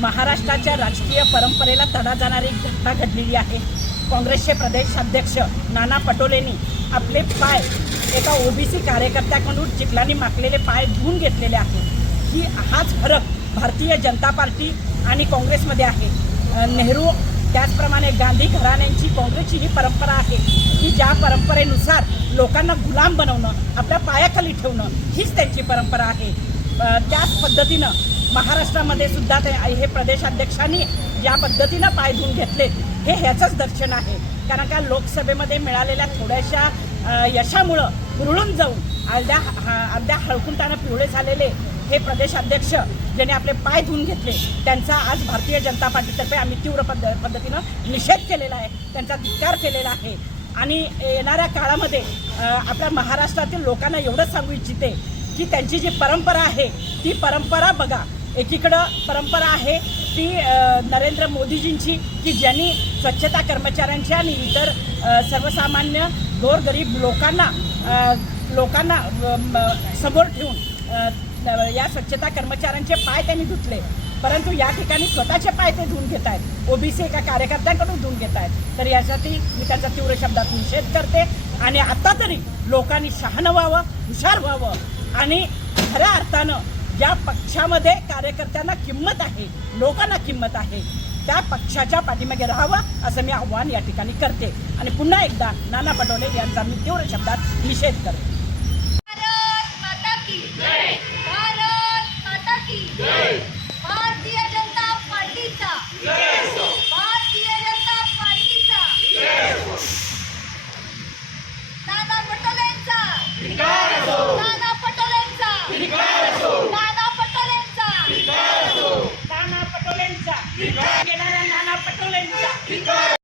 महाराष्ट्राच्या राजकीय परंपरेला तडा जाणारी घटना घडलेली आहे. काँग्रेसचे प्रदेशाध्यक्ष नाना पटोलेंनी आपले पाय एका ओबीसी कार्यकर्त्याकडून चिखलांनी माकलेले पाय धुवून घेतलेले आहेत. ही हाच फरक भारतीय जनता पार्टी आणि काँग्रेसमध्ये आहे. नेहरू त्याचप्रमाणे गांधी घराण्यांची काँग्रेसची ही परंपरा आहे की ज्या परंपरेनुसार लोकांना गुलाम बनवणं आपल्या पायाखाली ठेवणं हीच त्यांची परंपरा आहे. त्याच पद्धतीनं महाराष्ट्रामध्ये सुद्धा ते हे प्रदेशाध्यक्षांनी ज्या पद्धतीनं पाय धुवून घेतले हे ह्याचंच दर्शन आहे. कारण का लोकसभेमध्ये मिळालेल्या थोड्याशा यशामुळं हुरळून जाऊन अर्ध्या अर्ध्या हळकुंटानं पिवळे झालेले हे प्रदेशाध्यक्ष ज्यांनी आपले पाय धुवून घेतले त्यांचा आज भारतीय जनता पार्टीतर्फे आम्ही तीव्र पद्ध पद्धतीनं निषेध केलेला आहे. त्यांचा धिक्कार केलेला आहे. आणि येणाऱ्या काळामध्ये आपल्या महाराष्ट्रातील लोकांना एवढंच सांगू इच्छिते की त्यांची जी परंपरा आहे ती परंपरा बघा. एकीकडं परंपरा आहे ती नरेंद्र मोदीजींची की ज्यांनी स्वच्छता कर्मचाऱ्यांची आणि इतर सर्वसामान्य गोरगरीब लोकांना लोकांना समोर ठेवून या स्वच्छता कर्मचाऱ्यांचे पाय त्यांनी धुतले. परंतु या ठिकाणी स्वतःचे पाय ते धुवून घेत आहेत. ओबीसी एका कार्यकर्त्यांकडून धुवून घेत आहेत. तर यासाठी मी त्यांचा तीव्र शब्दात निषेध करते. आणि आता तरी लोकांनी शहाणं व्हावं हुशार व्हावं आणि खऱ्या अर्थानं ज्या पक्षामध्ये कार्यकर्त्यांना किंमत आहे लोकांना किंमत आहे. त्या पक्षाच्या पाठीमागे राहावं असं मी आव्हान या ठिकाणी करते. आणि पुन्हा एकदा नाना पटोले यांचा मी तीव्र शब्दात निषेध करते भारत माता की जय भारत माता की जय भारतीय जनता पार्टीचा भारतीय जनता पार्टीचा नाना पटोलेंचा नाना पटोलेंचा नाना पटोलेंचा नाना पटोलेंचा येणाऱ्या नाना पटोलेंचा